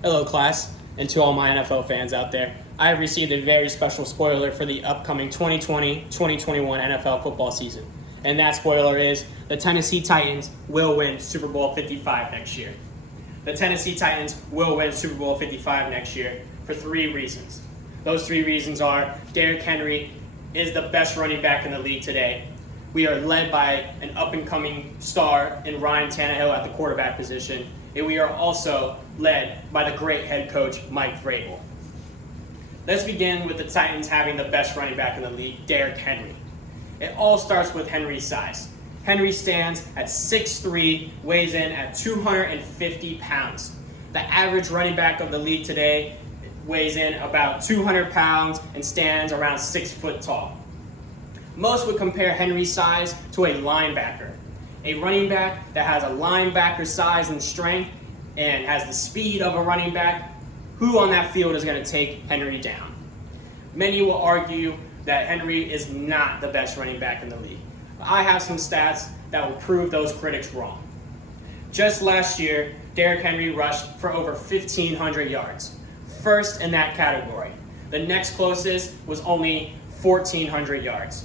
Hello, class, and to all my NFL fans out there. I have received a very special spoiler for the upcoming 2020-2021 NFL football season. And that spoiler is the Tennessee Titans will win Super Bowl 55 next year. The Tennessee Titans will win Super Bowl 55 next year for 3 reasons. Those 3 reasons are Derrick Henry is the best running back in the league today. We are led by an up-and-coming star in Ryan Tannehill at the quarterback position. And we are also led by the great head coach, Mike Vrabel. Let's begin with the Titans having the best running back in the league, Derrick Henry. It all starts with Henry's size. Henry stands at 6'3", weighs in at 250 pounds. The average running back of the league today weighs in about 200 pounds and stands around 6 foot tall. Most would compare Henry's size to a linebacker. A running back that has a linebacker's size and strength and has the speed of a running back, who on that field is going to take Henry down? Many will argue that Henry is not the best running back in the league. I have some stats that will prove those critics wrong. Just last year, Derrick Henry rushed for over 1,500 yards, first in that category. The next closest was only 1,400 yards.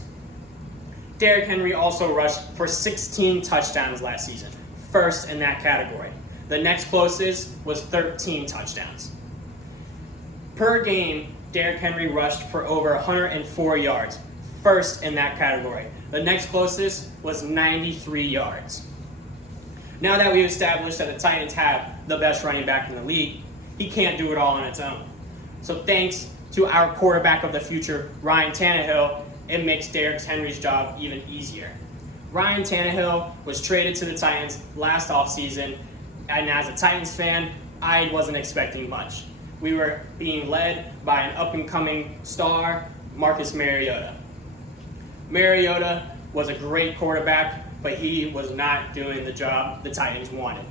Derrick Henry also rushed for 16 touchdowns last season, first in that category. The next closest was 13 touchdowns. Per game, Derrick Henry rushed for over 104 yards, first in that category. The next closest was 93 yards. Now that we've established that the Titans have the best running back in the league, he can't do it all on its own. So thanks to our quarterback of the future, Ryan Tannehill, it makes Derrick Henry's job even easier. Ryan Tannehill was traded to the Titans last offseason, and as a Titans fan, I wasn't expecting much. We were being led by an up-and-coming star, Marcus Mariota. Mariota was a great quarterback, but he was not doing the job the Titans wanted.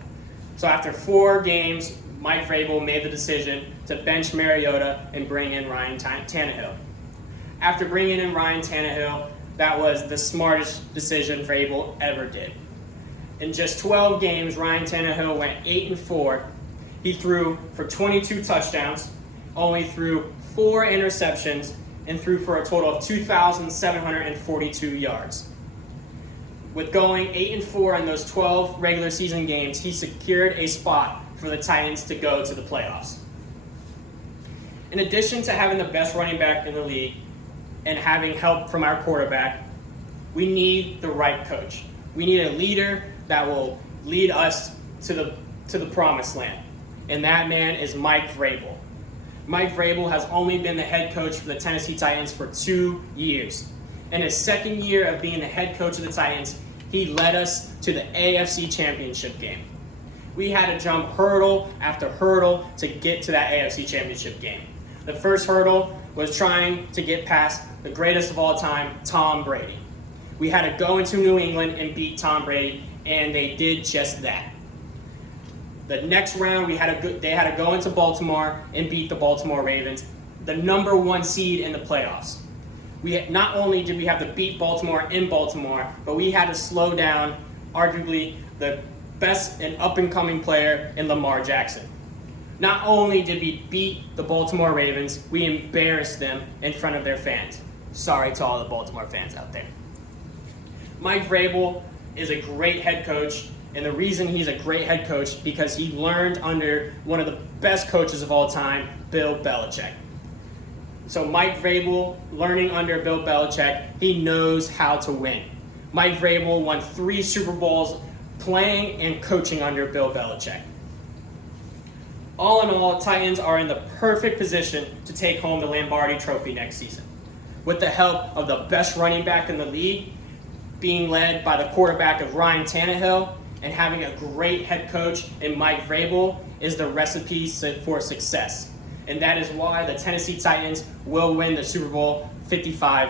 So after 4 games, Mike Vrabel made the decision to bench Mariota and bring in Ryan Tannehill. After bringing in Ryan Tannehill, that was the smartest decision Vrabel ever did. In just 12 games, Ryan Tannehill went 8-4. He threw for 22 touchdowns, only threw 4 interceptions, and threw for a total of 2,742 yards. With going 8-4 in those 12 regular season games, he secured a spot for the Titans to go to the playoffs. In addition to having the best running back in the league and having help from our quarterback, we need the right coach. We need a leader that will lead us to the promised land. And that man is Mike Vrabel. Mike Vrabel has only been the head coach for the Tennessee Titans for 2 years. In his second year of being the head coach of the Titans, he led us to the AFC Championship game. We had to jump hurdle after hurdle to get to that AFC Championship game. The first hurdle was trying to get past the greatest of all time, Tom Brady. We had to go into New England and beat Tom Brady, and they did just that. The next round, they had to go into Baltimore and beat the Baltimore Ravens, the number 1 seed in the playoffs. Not only did we have to beat Baltimore in Baltimore, but we had to slow down arguably the best and up-and-coming player in Lamar Jackson. Not only did we beat the Baltimore Ravens, we embarrassed them in front of their fans. Sorry to all the Baltimore fans out there. Mike Vrabel is a great head coach, and the reason he's a great head coach because he learned under one of the best coaches of all time, Bill Belichick. So Mike Vrabel, learning under Bill Belichick, he knows how to win. Mike Vrabel won 3 Super Bowls playing and coaching under Bill Belichick. All in all, Titans are in the perfect position to take home the Lombardi Trophy next season. With the help of the best running back in the league, being led by the quarterback of Ryan Tannehill, and having a great head coach in Mike Vrabel is the recipe for success. And that is why the Tennessee Titans will win the Super Bowl 55